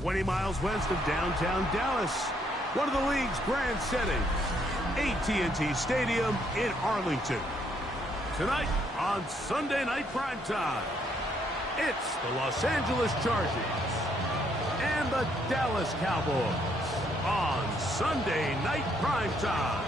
20 miles west of downtown Dallas, one of the league's grand settings, AT&T Stadium in Arlington. Tonight on Sunday Night Primetime, it's the Los Angeles Chargers and the Dallas Cowboys on Sunday Night Primetime.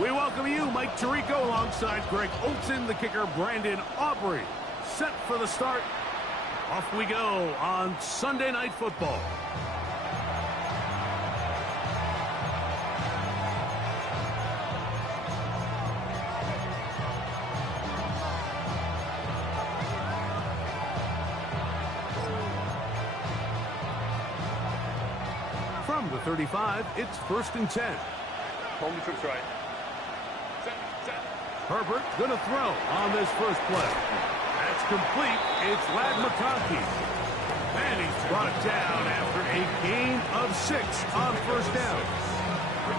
We welcome you, Mike Tirico, alongside Greg Olsen, the kicker, Brandon Aubrey. Set for the start. Off we go on Sunday Night Football. From the 35, it's 1st and 10. Home to right. Herbert gonna throw on this first play. That's complete. It's Ladd McConkey. And he's brought down after a gain of 6 on first down.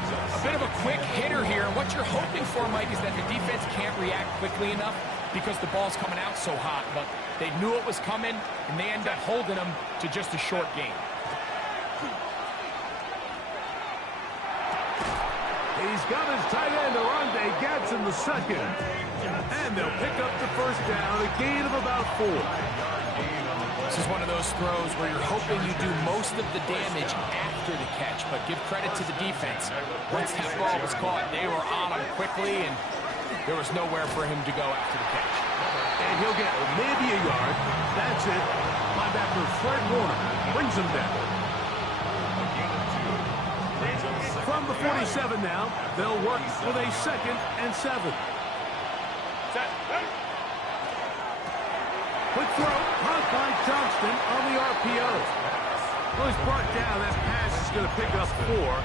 A bit of a quick hitter here. What you're hoping for, Mike, is that the defense can't react quickly enough because the ball's coming out so hot. But they knew it was coming, and they end up holding them to just a short gain. He's got his tight end, Oronde Gadsden, the second. And they'll pick up the first down, a gain of about 4. This is one of those throws where you're hoping you do most of the damage after the catch, but give credit to the defense. Once that ball was caught, they were on him quickly, and there was nowhere for him to go after the catch. And he'll get maybe a yard. That's it. Linebacker Fred Warner brings him down. From the 47 now, they'll work with a 2nd and 7. Quick throw, caught by Johnston on the RPO. Well, he's brought down. That pass is going to pick up 4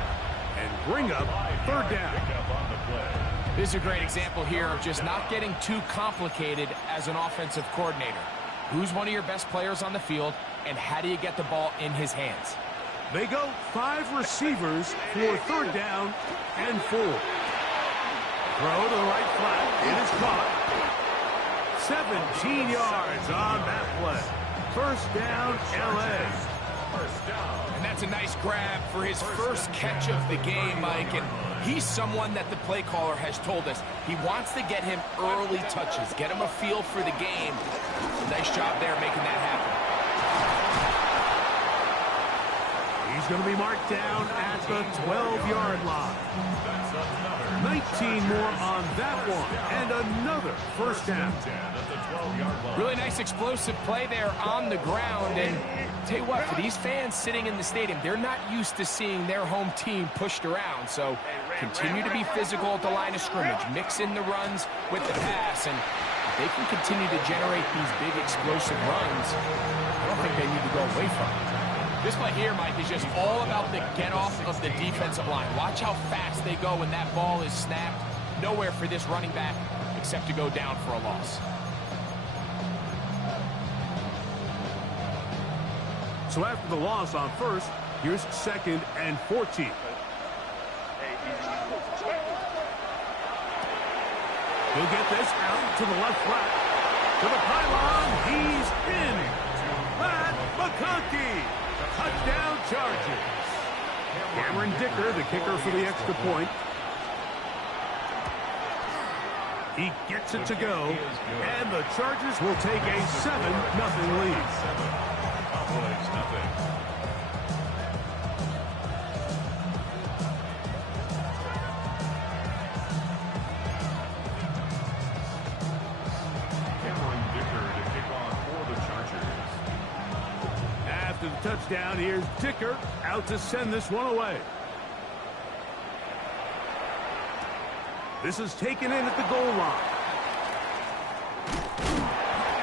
and bring up 3rd down. This is a great example here of just not getting too complicated as an offensive coordinator. Who's one of your best players on the field, and how do you get the ball in his hands? They go 5 receivers for 3rd down and 4. Throw to the right flat. It is caught. 17 yards on that play. First down, L.A. And that's a nice grab for his first catch of the game, Mike. And he's someone that the play caller has told us he wants to get him early touches, get him a feel for the game. Nice job there making that happen. He's going to be marked down at the 12-yard line. 19 more on that one, and another first down. Really nice explosive play there on the ground. And tell you what, for these fans sitting in the stadium, they're not used to seeing their home team pushed around. So continue to be physical at the line of scrimmage. Mix in the runs with the pass, and if they can continue to generate these big explosive runs, I don't think they need to go away from it. This play here, Mike, is just all about the get-off of the defensive line. Watch how fast they go when that ball is snapped. Nowhere for this running back except to go down for a loss. So after the loss on first, here's 2nd and 14. He'll get this out to the left flat. To the pylon. He's in. Ladd McConkey. Touchdown Chargers. Cameron Dicker, the kicker for the extra point. He gets it to go, and the Chargers will take a 7-0 lead. After the touchdown, here's Dicker out to send this one away. This is taken in at the goal line.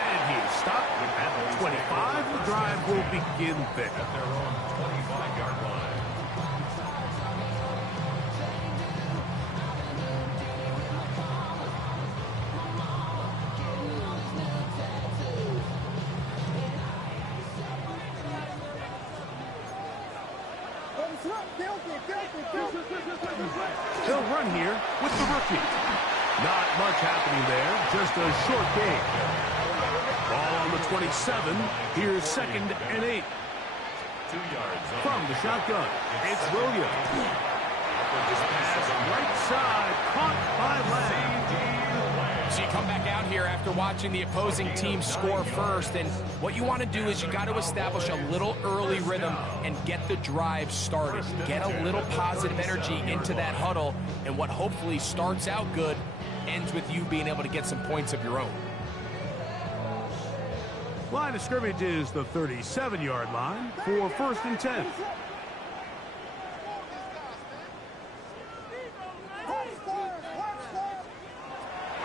And he's stopped at the 25. The drive will begin there. At their own 25-yard line. He'll run here with the rookie. Not much happening there, just a short gain. Ball on the 27. Here's 2nd and 8. 2 yards. From the shotgun, it's Williams. Right side, caught by Lang. So you come back out here after watching the opposing team score first, and what you want to do is you got to establish a little early rhythm and get the drive started. Get a little positive energy into that huddle, and what hopefully starts out good ends with you being able to get some points of your own. Line of scrimmage is the 37-yard line for 1st and 10.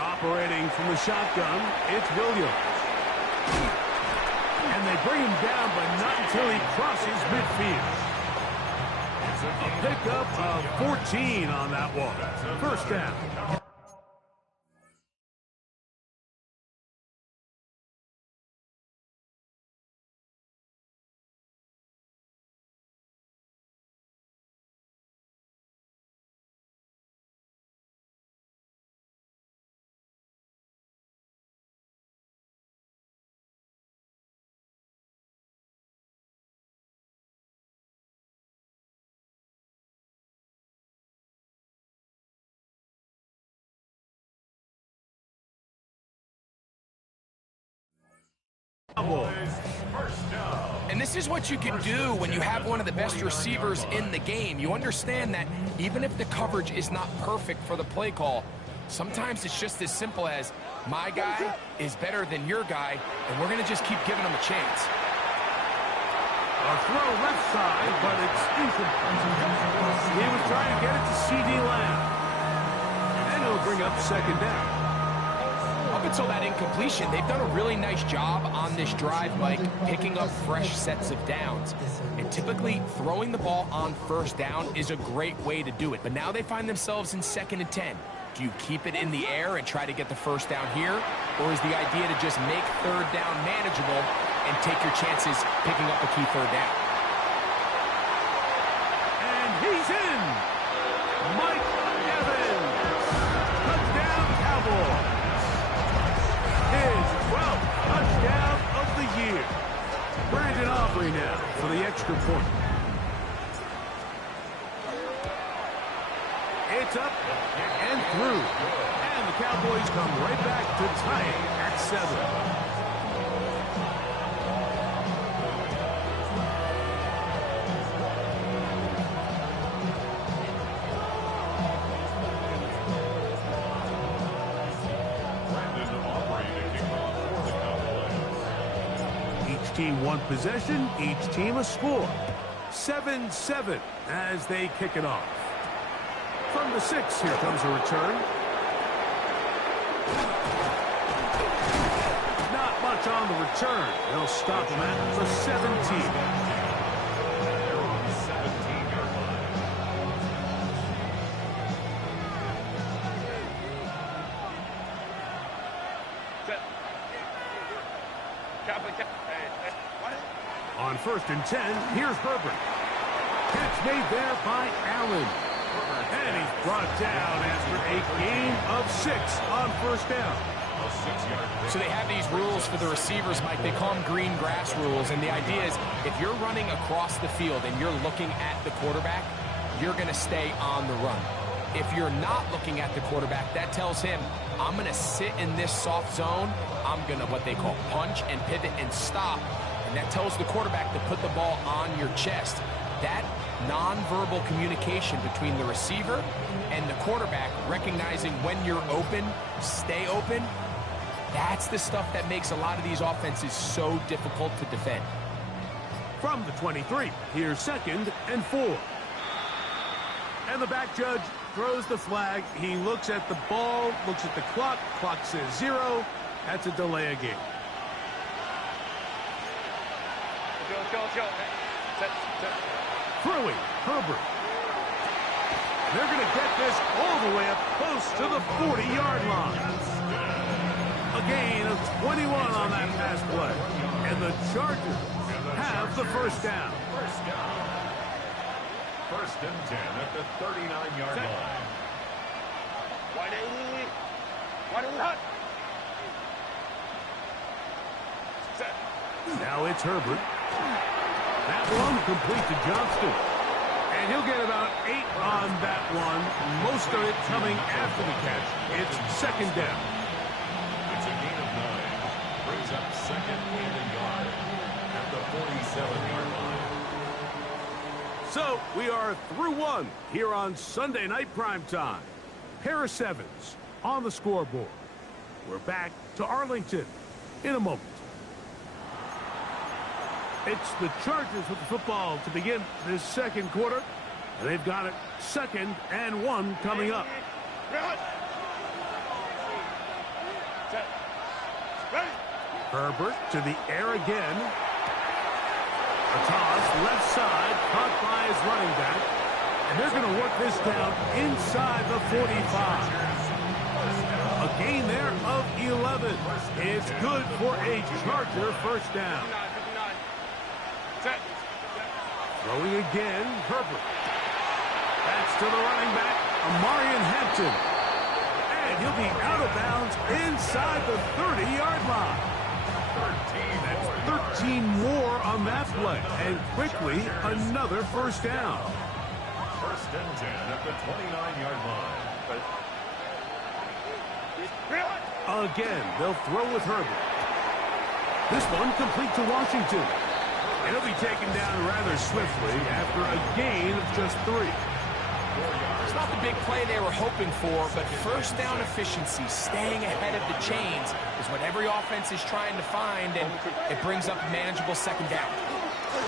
Operating from the shotgun, it's Williams. And they bring him down, but not until he crosses midfield. A pickup of 14 on that one. 1st down. And this is what you can do when you have one of the best receivers in the game. You understand that even if the coverage is not perfect for the play call, sometimes it's just as simple as my guy is better than your guy, and we're going to just keep giving him a chance. A throw left side, but it's incomplete. He was trying to get it to C.D. Lamb. And he'll bring up 2nd down. Up until that incompletion, they've done a really nice job on this drive, Mike, picking up fresh sets of downs. And typically, throwing the ball on 1st down is a great way to do it. But now they find themselves in 2nd and 10. Do you keep it in the air and try to get the 1st down here? Or is the idea to just make 3rd down manageable and take your chances picking up a key 3rd down? And he's in! Mike Evans! Touchdown, Cowboys! His 12th touchdown of the year. Brandon Aubrey now for the extra point. It's up and through. And the Cowboys come right back to tie it at 7. Team one possession, each team a score. 7-7 as they kick it off. From the 6, here comes a return. Not much on the return. They'll stop him at the 17. On 1st and 10, here's Herbert. Catch made there by Allen. And he's brought down after a gain of 6 on 1st down. So they have these rules for the receivers, Mike. They call them green grass rules. And the idea is if you're running across the field and you're looking at the quarterback, you're going to stay on the run. If you're not looking at the quarterback, that tells him, I'm going to sit in this soft zone. I'm going to what they call punch and pivot and stop. And that tells the quarterback to put the ball on your chest. That nonverbal communication between the receiver and the quarterback, recognizing when you're open, stay open, that's the stuff that makes a lot of these offenses so difficult to defend. From the 23, here's 2nd and 4. And the back judge throws the flag. He looks at the ball, looks at the clock. Clock says 0. That's a delay of game. Throwing, Herbert. They're going to get this all the way up close to the 40-yard line. A gain of 21 on that pass play. And the Chargers have the 1st down. First and 10 at the 39-yard line. Now it's Herbert. That one complete to Johnston. And he'll get about 8 on that one. Most of it coming after the catch. It's second down. It's a gain of 9. Brings up second and a yard at the 47-yard line. So we are through one here on Sunday Night Primetime. Pair of sevens on the scoreboard. We're back to Arlington in a moment. It's the Chargers with the football to begin this second quarter. They've got it second and 1 coming up. Herbert to the air again. A toss, left side, caught by his running back. And they're going to work this down inside the 45. A gain there of 11. It's good for a Charger first down. Throwing again, Herbert. That's to the running back, Amarian Hampton. And he'll be out of bounds inside the 30-yard line. 13 more on that play. And quickly, another first down. First and 10 at the 29-yard line. Again, they'll throw with Herbert. This one complete to Washington. And he'll be taken down rather swiftly after a gain of just 3. It's not the big play they were hoping for, but first down efficiency, staying ahead of the chains, is what every offense is trying to find, and it brings up a manageable second down.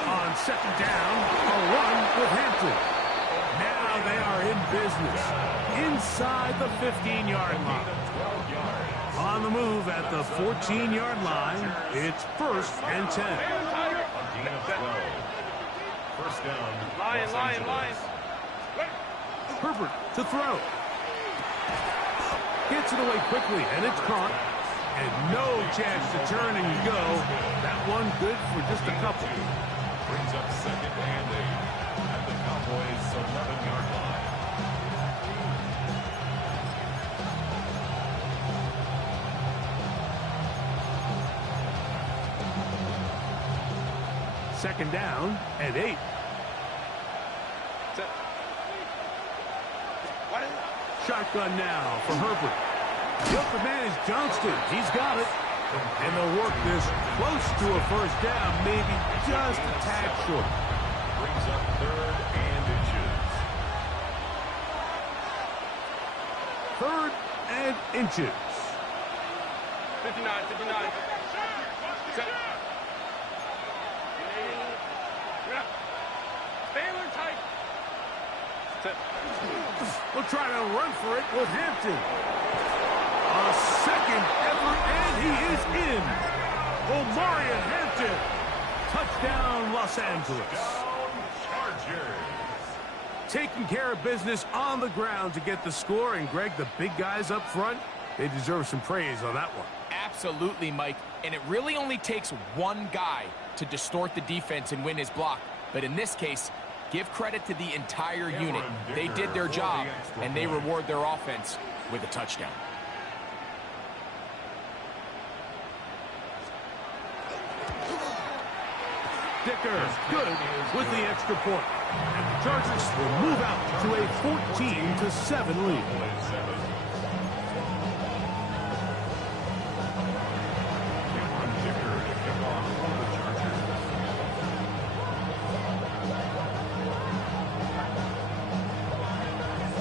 On second down, a run with Hampton. Now they are in business inside the 15-yard line. On the move at the 14-yard line, it's first and 10. First down. Lion. Herbert to throw. Gets it away quickly, and it's caught. And no chance to turn and go. That one good for just a couple. Brings up second and 8 at the Cowboys' 11-yard line. Second down and 8. Shotgun now for Herbert. The open man is Johnston. He's got it. And they'll work this close to a first down, maybe just a tad short. Brings up third and inches. Third and inches. 59. Baylor tight. We'll try to run for it with Hampton. A second effort, and he is in. Omarion Hampton. Touchdown, Los Angeles. Chargers. Taking care of business on the ground to get the score. And, Greg, the big guys up front, they deserve some praise on that one. Absolutely, Mike. And it really only takes one guy to distort the defense and win his block. But in this case, give credit to the entire unit. They did their job, and they reward their offense with a touchdown. Dicker good with the extra point. And the Chargers will move out to a 14-7 lead.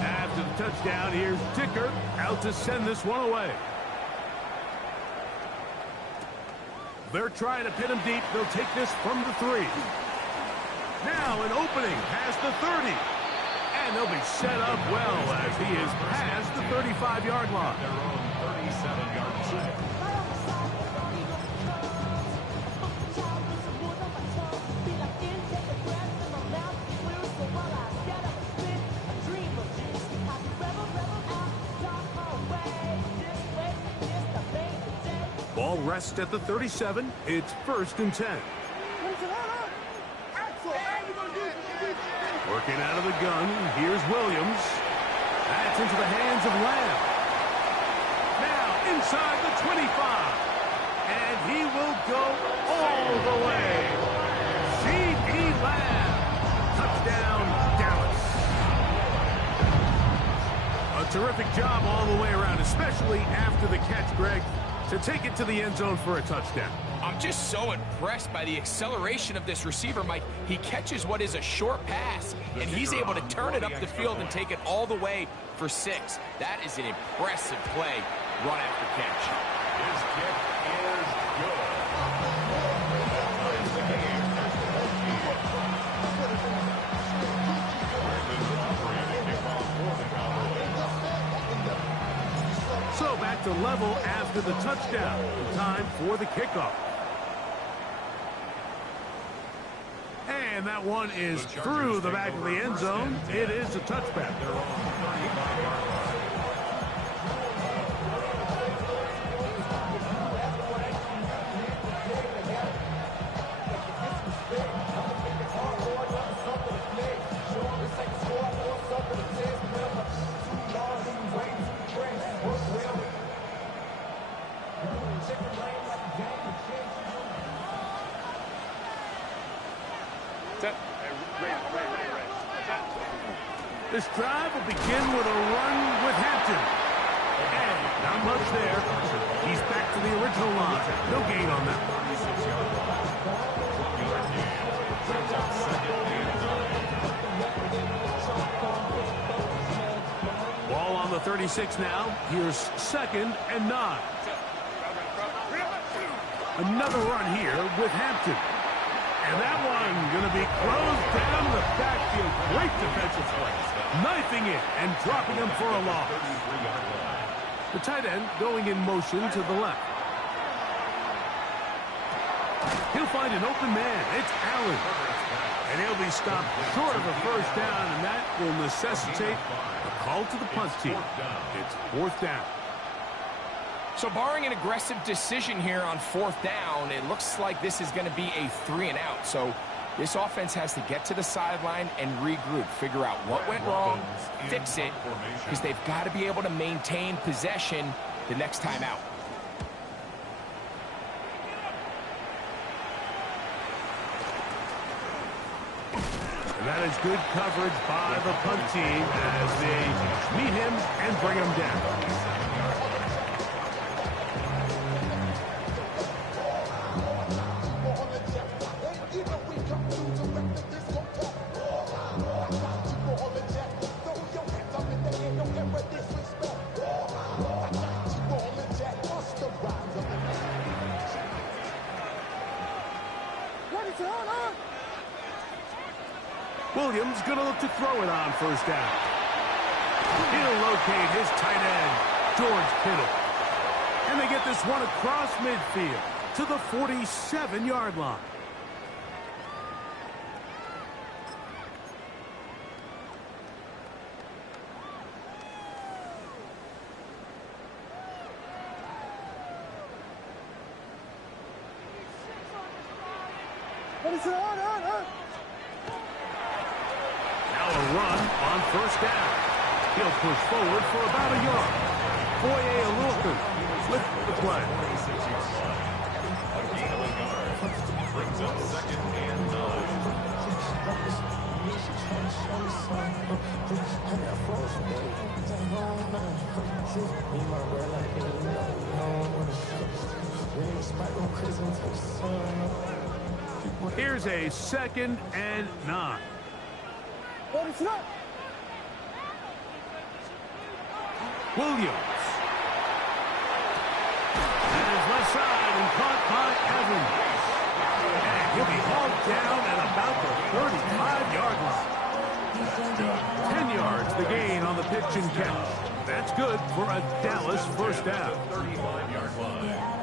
After the touchdown, here's Dicker out to send this one away. They're trying to pin him deep. They'll take this from the 3. Now an opening past the 30. And they'll be set up well as he is past the 35-yard line. Their own 37-yard line. Ball rests at the 37. It's first and 10. Working Looking out of the gun, here's Williams. That's into the hands of Lamb. Now inside the 25. And he will go all the way. C.D. Lamb. Touchdown, Dallas. A terrific job all the way around, especially after the catch, Greg, to take it to the end zone for a touchdown. I'm just so impressed by the acceleration of this receiver, Mike. He catches what is a short pass, and he's able to turn it up the field and take it all the way for 6. That is an impressive play, run after catch. His kick is good. Ties the game at 14. So back to level after the touchdown. Time for the kickoff. And that one is through the back of the end zone. It is a touchback. They're on the 35-yard line. This drive will begin with a run with Hampton. And not much there. He's back to the original line. No gain on that. 36-yard line. 4-yard gain. Brings up second and 9. Ball on the 36 now. Here's 2nd and 9. Another run here with Hampton. And that one going to be closed down the backfield. Great defensive play. Knifing it and dropping him for a loss. The tight end going in motion to the left. He'll find an open man. It's Allen. And he'll be stopped short of a first down, and that will necessitate a call to the punt team. It's 4th down. So barring an aggressive decision here on 4th down, it looks like this is going to be a 3-and-out. So this offense has to get to the sideline and regroup, figure out what went wrong, fix it, because they've got to be able to maintain possession the next time out. And that is good coverage by the punt team as they meet him and bring him down. Williams going to look to throw it on 1st down. He'll locate his tight end, George Kittle. And they get this one across midfield to the 47-yard line. What is it on? Now a run on 1st down. He'll push forward for about a yard. Foye Oluokun with the play. 46-yard line. A gain of a yard. Brings up 2nd and 9. Here's a 2nd and 9. What is it up? Williams. And his left side and caught by Evans. And he'll be hauled down at about the 35-yard line. 10 yards the gain on the pitch and catch. That's good for a Dallas 1st down. 35-yard line.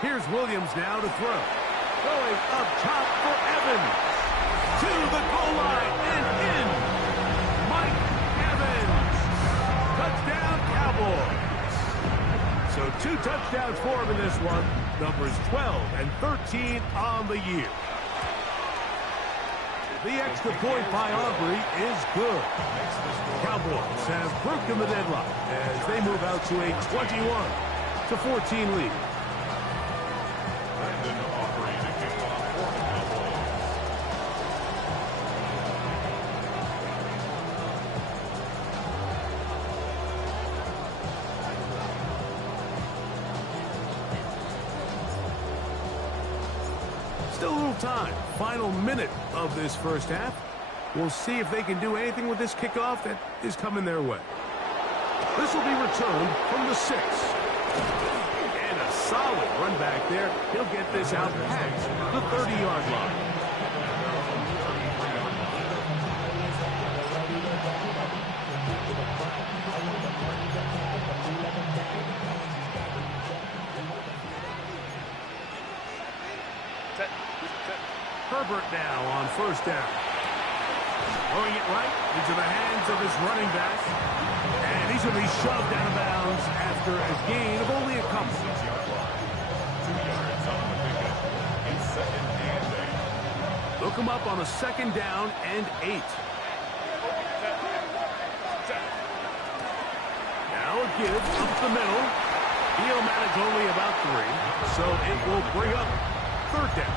Here's Williams now to throw. Going up top for Evans. To the goal line and in. Mike Evans. Cowboys. So 2 touchdowns for him in this one. Numbers 12 and 13 on the year. The extra point by Aubrey is good. Cowboys have broken the deadlock as they move out to a 21-14 lead. Brandon Aubrey to kick off for the Cowboys. Still a little time. Final minute of this first half. We'll see if they can do anything with this kickoff that is coming their way. This will be returned from the 6. And a solid run back there. He'll get this out past the 30-yard line. Herbert now on first down. Throwing it right into the hands of his running back. And he's going to be shoved out of bounds after a gain of only a couple. 6-yard line. 2 yards on the pickup. It's 2nd and 8. Look him up on a 2nd down and 8. Now a give up the middle. He'll manage only about 3, so it will bring up 3rd down.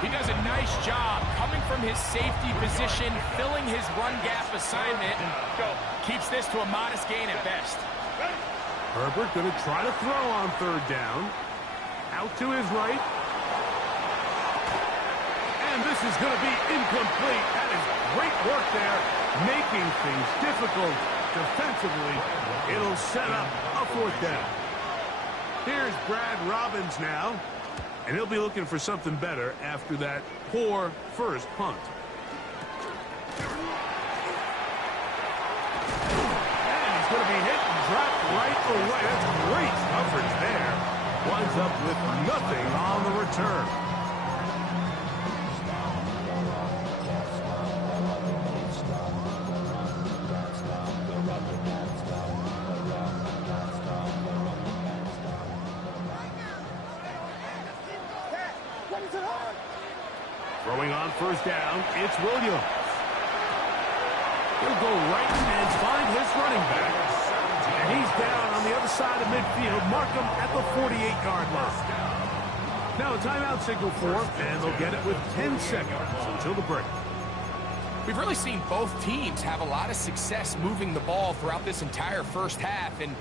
He does a nice job coming from his safety position, filling his run gap assignment, and keeps this to a modest gain at best. Herbert going to try to throw on 3rd down. Out to his right. And this is going to be incomplete. That is great work there, making things difficult defensively. It'll set up a 4th down. Here's Brad Robbins now. And he'll be looking for something better after that poor first punt. And he's going to be hit and dropped right away. That's great coverage there. Winds up with nothing on the return. Throwing on first down, it's Williams. He'll go right and find his running back. And he's down on the other side of midfield. Mark him at the 48-yard line. Now a timeout signal for him, and they'll get it with 10 seconds until the break. We've really seen both teams have a lot of success moving the ball throughout this entire first half, and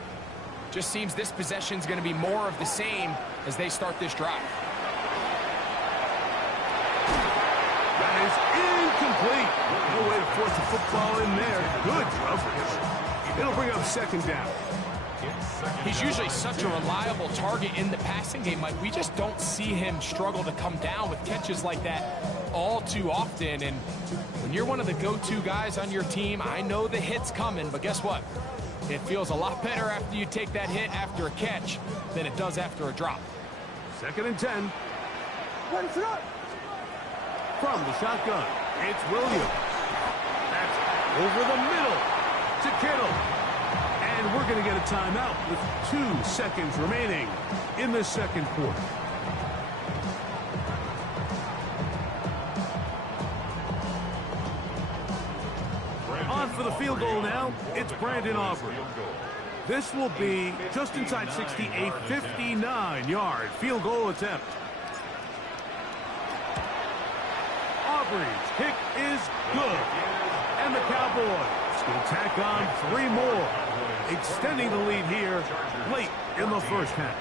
just seems this possession is going to be more of the same as they start this drive. That is incomplete. No way to force the football in there. Good coverage. It'll bring up 2nd down. He's usually such a reliable target in the passing game, Mike. We just don't see him struggle to come down with catches like that all too often. And when you're one of the go-to guys on your team, I know the hit's coming, but guess what? It feels a lot better after you take that hit after a catch than it does after a drop. 2nd and 10. Ready for that? From the shotgun, it's Williams. That's over the middle to Kittle. And we're going to get a timeout with 2 seconds remaining in the second quarter. On for the field goal now, it's Brandon Aubrey. This will be just inside 60, a 59-yard field goal attempt. Aubrey's kick is good. And the Cowboys will tack on 3 more, extending the lead here late in the first half.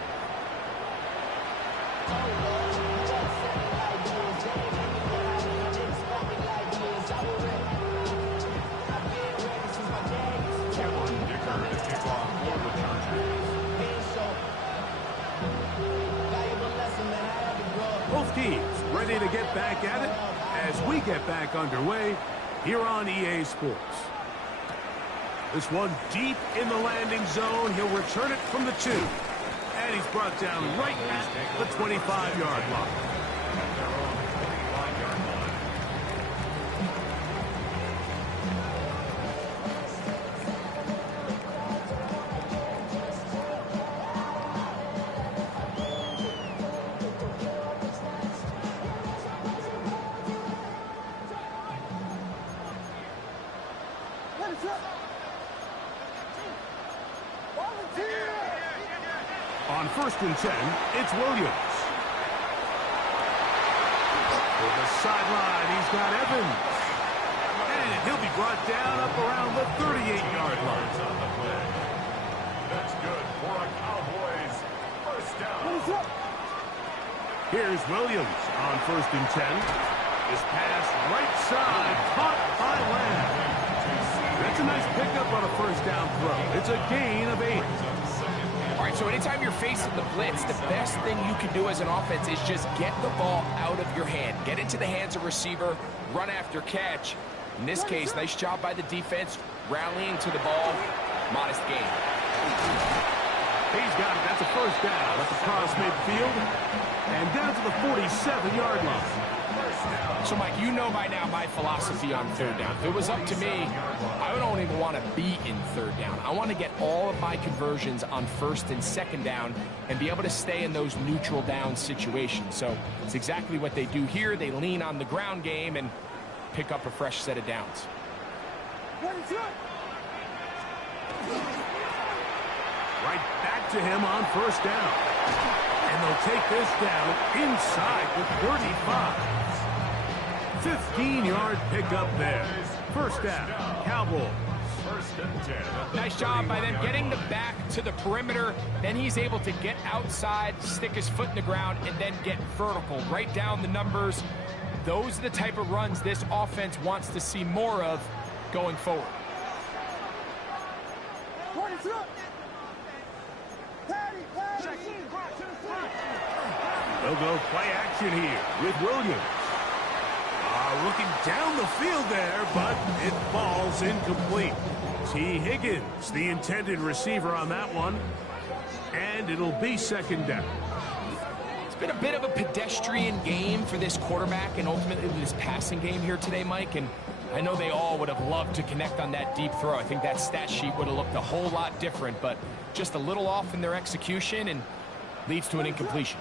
Both teams ready to get back at it as we get back underway here on EA Sports. This one deep in the landing zone. He'll return it from the 2. And he's brought down right at the 25-yard line. first and 10, it's Williams. For the sideline, he's got Evans. And he'll be brought down up around the 38-yard line. That's good for a Cowboys first down. Here's Williams on first and 10. This pass right side, caught by Lamb. That's a nice pickup on a first down throw. It's a gain of 8. All right, so anytime you're facing the blitz, the best thing you can do as an offense is just get the ball out of your hand. Get into the hands of receiver, run after catch. In this case, nice job by the defense, rallying to the ball. Modest gain. He's got it. That's a first down. Up across midfield and down to the 47-yard line. So, Mike, you know by now my philosophy on third down. If it was up to me, I don't even want to be in third down. I want to get all of my conversions on first and second down and be able to stay in those neutral down situations. So it's exactly what they do here. They lean on the ground game and pick up a fresh set of downs. Right back to him on first down. And they'll take this down inside the 35. 15-yard pickup there. First down, Cowboys. First and 10. Nice job by them getting the back to the perimeter. Then he's able to get outside, stick his foot in the ground, and then get vertical. Right down the numbers. Those are the type of runs this offense wants to see more of going forward. They'll go play action here with Williams. Looking down the field there, but it falls incomplete. T. Higgins, the intended receiver on that one. And it'll be second down. It's been a bit of a pedestrian game for this quarterback and ultimately this passing game here today, Mike. And I know they all would have loved to connect on that deep throw. I think that stat sheet would have looked a whole lot different, but just a little off in their execution and leads to an incompletion.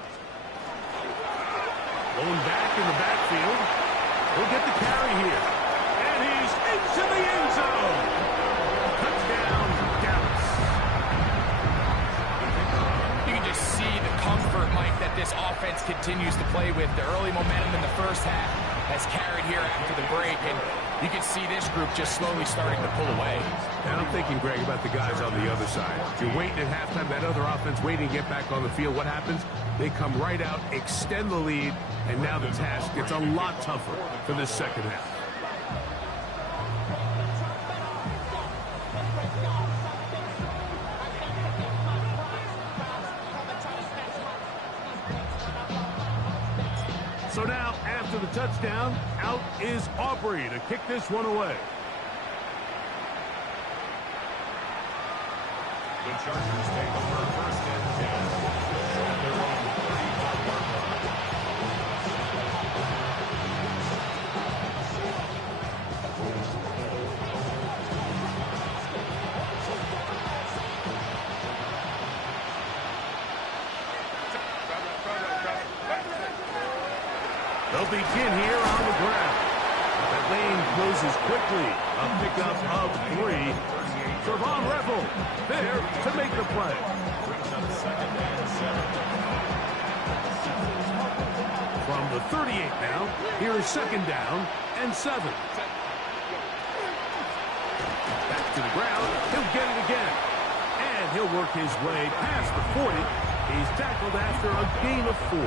Going back in the backfield. He'll get the carry here. And he's into the end zone. Touchdown, Dallas. You can just see the comfort, Mike, that this offense continues to play with. The early momentum in the first half has carried here after the break, and you can see this group just slowly starting to pull away. And I'm thinking, Greg, about the guys on the other side. If you're waiting at halftime, that other offense waiting to get back on the field, what happens? They come right out, extend the lead, and now the task gets a lot tougher for this second half. So now, after the touchdown, out is Aubrey to kick this one away. The Chargers take over first and 10. At their own 35-yard line. They'll begin here on the ground. That lane closes quickly. A pickup of 3. Trevon Revel there to make the play. From the 38 now, here is second down and 7. Back to the ground. He'll get it again. And he'll work his way past the 40. He's tackled after a gain of 4.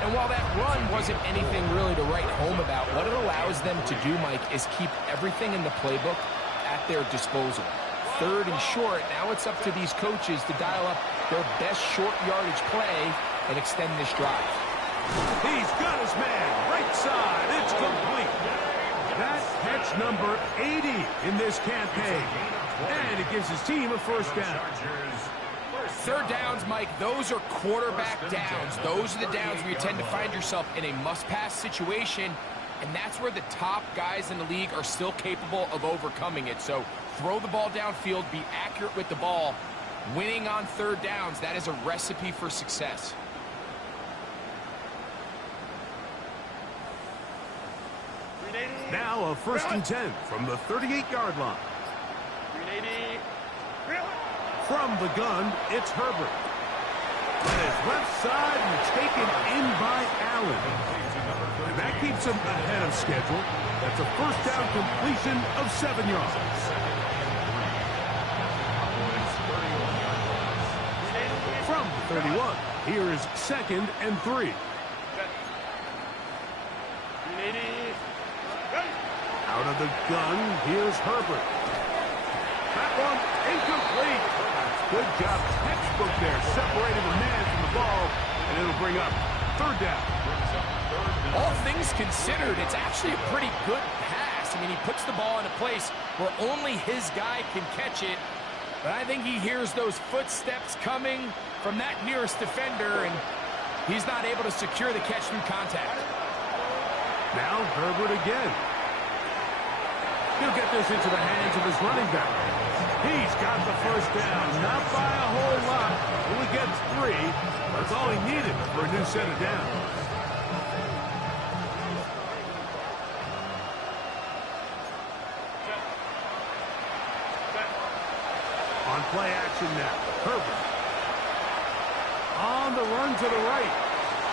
And while that run wasn't anything really to write home about, what it allows them to do, Mike, is keep everything in the playbook at their disposal. Third and short, now it's up to these coaches to dial up their best short yardage play and extend this drive. He's got his man, right side, it's complete. That's catch number 80 in this campaign. And it gives his team a first down. Third downs, Mike, those are quarterback downs. Those are the downs where you tend to find yourself in a must-pass situation, and that's where the top guys in the league are still capable of overcoming it. So throw the ball downfield, be accurate with the ball. Winning on third downs, that is a recipe for success. Now a first and 10 from the 38-yard line. From the gun, it's Herbert. And it's left side and taken in by Allen. And that keeps him ahead of schedule. That's a first down completion of 7 yards. From the 31, here is 2nd and 3. Out of the gun, here's Herbert. That one incomplete. Good job, textbook there, separating the man from the ball, and it'll bring up 3rd down. All things considered, it's actually a pretty good pass. I mean, he puts the ball in a place where only his guy can catch it. But I think he hears those footsteps coming from that nearest defender, and he's not able to secure the catch through contact. Now Herbert again. He'll get this into the hands of his running back. He's got the first down, not by a whole lot. Only gets 3. That's all he needed for a new set of downs. On play action now, Herbert. On the run to the right.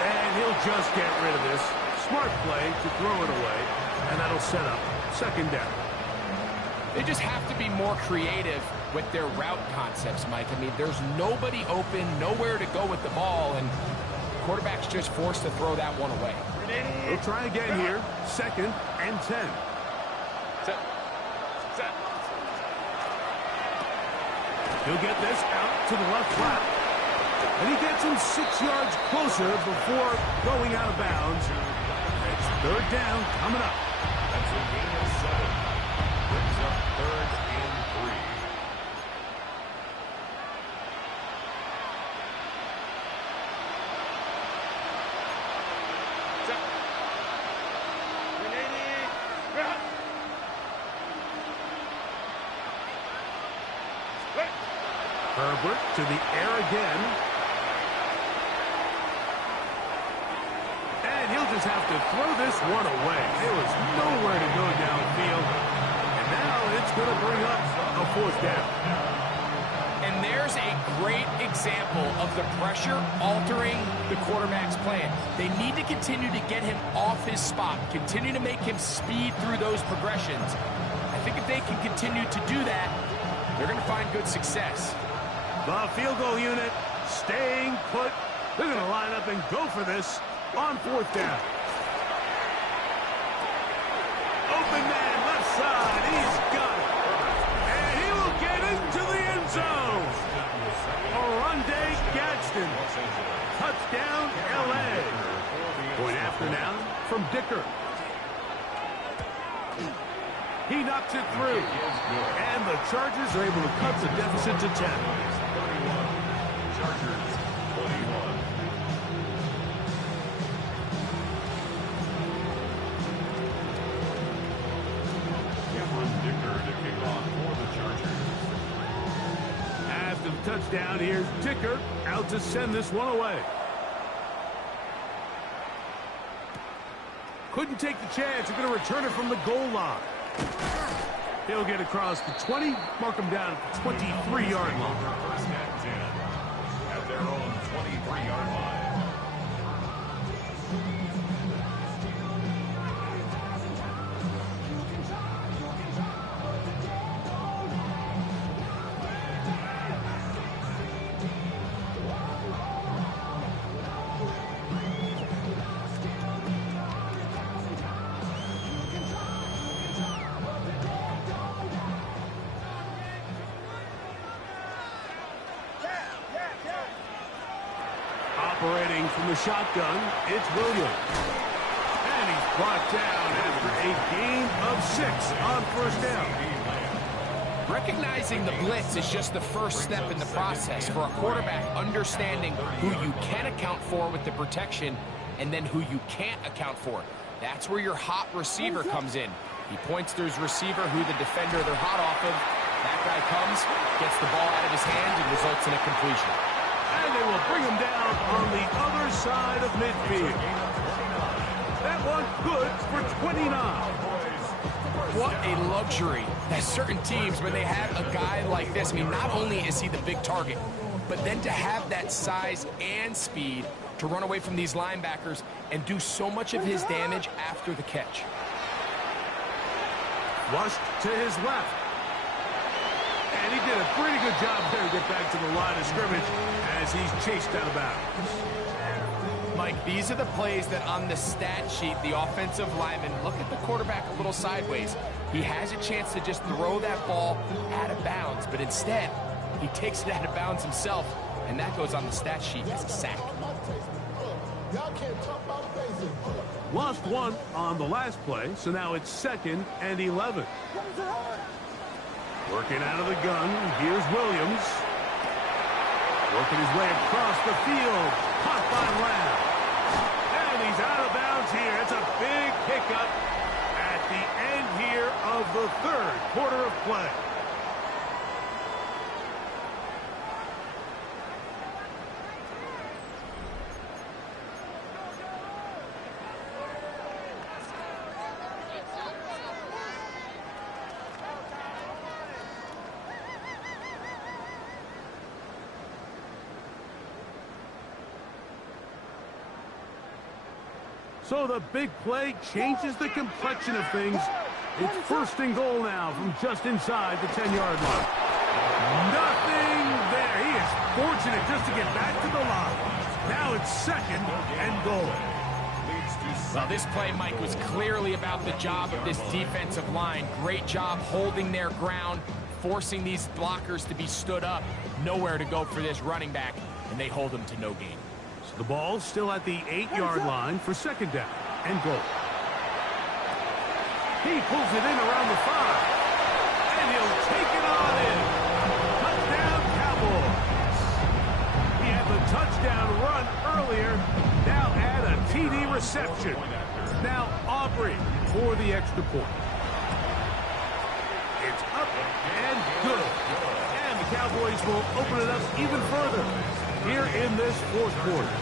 And he'll just get rid of this. Smart play to throw it away. And that'll set up 2nd down. They just have to be more creative with their route concepts, Mike. I mean, there's nobody open, nowhere to go with the ball, and the quarterback's just forced to throw that one away. We'll try again here. 2nd and 10. He'll get this out to the left flat. And he gets him 6 yards closer before going out of bounds. It's 3rd down coming up. That's a gain of 7. Brings up 3rd and 3. Herbert to the air again. And he'll just have to throw this one away. There was nowhere to go downfield. And now it's going to bring up a 4th down. And there's a great example of the pressure altering the quarterback's plan. They need to continue to get him off his spot, continue to make him speed through those progressions. I think if they can continue to do that, they're going to find good success. The field goal unit staying put. They're going to line up and go for this on 4th down. Open man, left side. He's got it. And he will get into the end zone. Oronde Gadsden. Touchdown, L.A. Point after now from Dicker. He knocks it through. And the Chargers are able to cut the deficit to 10. Chargers 21. Cameron Dicker to kick off for the Chargers. After the touchdown, here's Dicker out to send this one away. Couldn't take the chance. They're going to return it from the goal line. He'll get across the 20, mark him down at the 23-yard line. First and 10 at their own 23-yard line. Operating from the shotgun, it's Williams. And he's brought down after a gain of 6 on 1st down. Recognizing the blitz is just the first step in the process for a quarterback understanding who you can account for with the protection and then who you can't account for. That's where your hot receiver comes in. He points to his receiver who the defender they're hot off of. That guy comes, gets the ball out of his hands, and results in a completion. And they will bring him down on the other side of midfield. That one good for 29. What a luxury that certain teams, when they have a guy like this, I mean, not only is he the big target, but then to have that size and speed to run away from these linebackers and do so much of his damage after the catch. Flushed to his left. And he did a pretty good job there to get back to the line of scrimmage as he's chased out of bounds. Mike, these are the plays that on the stat sheet, the offensive lineman, look at the quarterback a little sideways. He has a chance to just throw that ball out of bounds, but instead, he takes it out of bounds himself, and that goes on the stat sheet as a sack. Lost one on the last play, so now it's 2nd and 11. Working out of the gun, here's Williams. Working his way across the field. Caught by Lamb. And he's out of bounds here. It's a big pickup at the end here of the 3rd quarter of play. So the big play changes the complexion of things. It's 1st and goal now from just inside the 10-yard line. Nothing there. He is fortunate just to get back to the line. Now it's 2nd and goal. Well, this play, Mike, was clearly about the job of this defensive line. Great job holding their ground, forcing these blockers to be stood up. Nowhere to go for this running back, and they hold him to no gain. The ball still at the 8-yard line for 2nd down and goal. He pulls it in around the 5. And he'll take it on in. Touchdown, Cowboys. He had the touchdown run earlier. Now add a TD reception. Now Aubrey for the extra point. It's up and good. And the Cowboys will open it up even further here in this 4th quarter.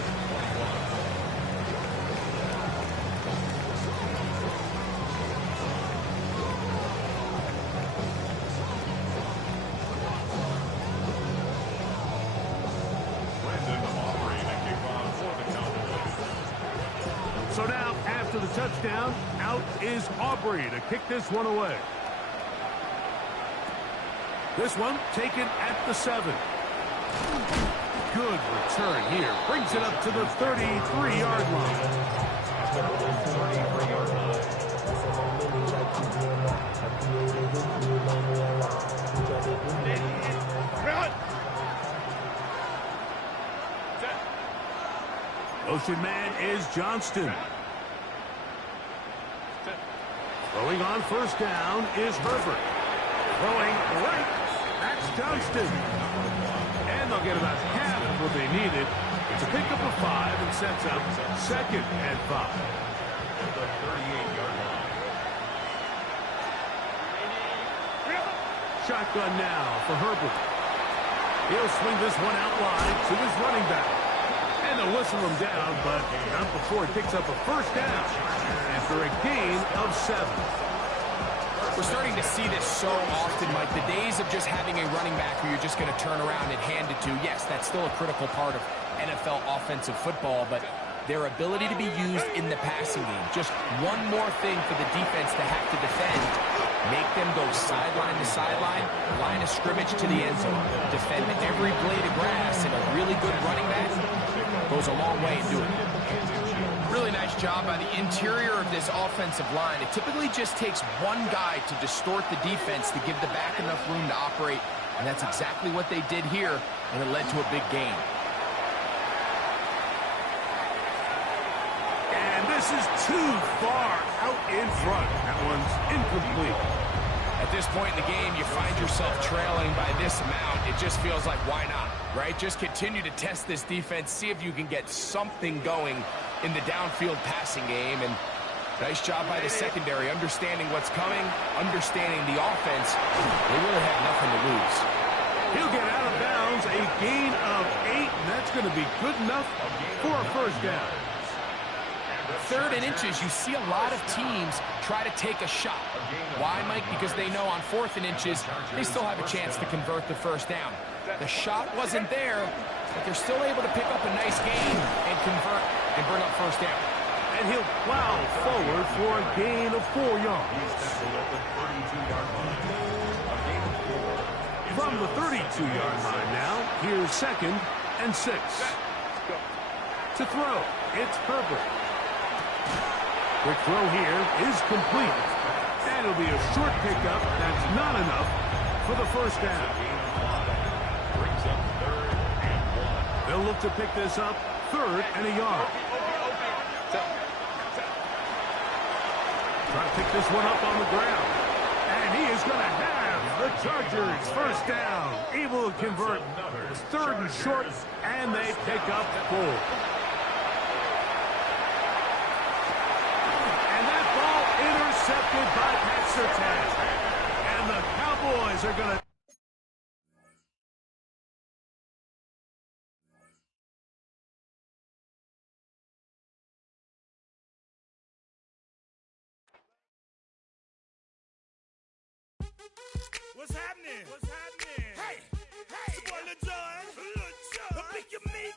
So now, after the touchdown, out is Aubrey to kick this one away. This one taken at the 7. Good return here. Brings it up to the 33-yard line. Motion man is Johnston. Throwing on 1st down is Herbert. Throwing right. That's Johnston. And they'll get about half of what they needed. It's a pickup of 5 and sets up 2nd and 5. At the 38-yard line. Shotgun now for Herbert. He'll swing this one out wide to his running back. And they'll whistle him down, but not before he picks up a 1st down after a gain of 7. We're starting to see this so often, Mike. The days of just having a running back who you're just going to turn around and hand it to, yes, that's still a critical part of NFL offensive football, but their ability to be used in the passing game. Just one more thing for the defense to have to defend. Make them go sideline to sideline, line of scrimmage to the end zone. Defend every blade of grass, and a really good running back goes a long way in doing it. Really nice job by the interior of this offensive line. It typically just takes one guy to distort the defense to give the back enough room to operate, and that's exactly what they did here, and it led to a big gain. And this is too far out in front. That one's incomplete. At this point in the game, you find yourself trailing by this amount. It just feels like, why not, right? Just continue to test this defense, see if you can get something going in the downfield passing game. And nice job by the secondary, understanding what's coming, understanding the offense. They really have nothing to lose. He'll get out of bounds, a gain of 8, and that's going to be good enough for a 1st down. 3rd and inches, you see a lot of teams try to take a shot. Why, Mike? Because they know on 4th and inches, they still have a chance to convert the 1st down. The shot wasn't there, but they're still able to pick up a nice gain and convert and bring up first down. And he'll plow forward for a gain of 4 yards. He's tackled at the 32-yard line. A gain of 4. From the 32-yard line now, here's 2nd and 6. To throw, it's Herbert. Quick throw here is complete. And it'll be a short pickup. That's not enough for the first down. Gain of 5. Brings up 3rd and 1. They'll look to pick this up 3rd and a yard. Try to pick this one up on the ground. And he is going to have the Chargers first down. Able to convert. It's 3rd and short, and they pick up 4. And that ball intercepted by Pat Surtain. And the Cowboys are going to... What's happening? Hey, it's your boy Lil Jon. Pick your meat.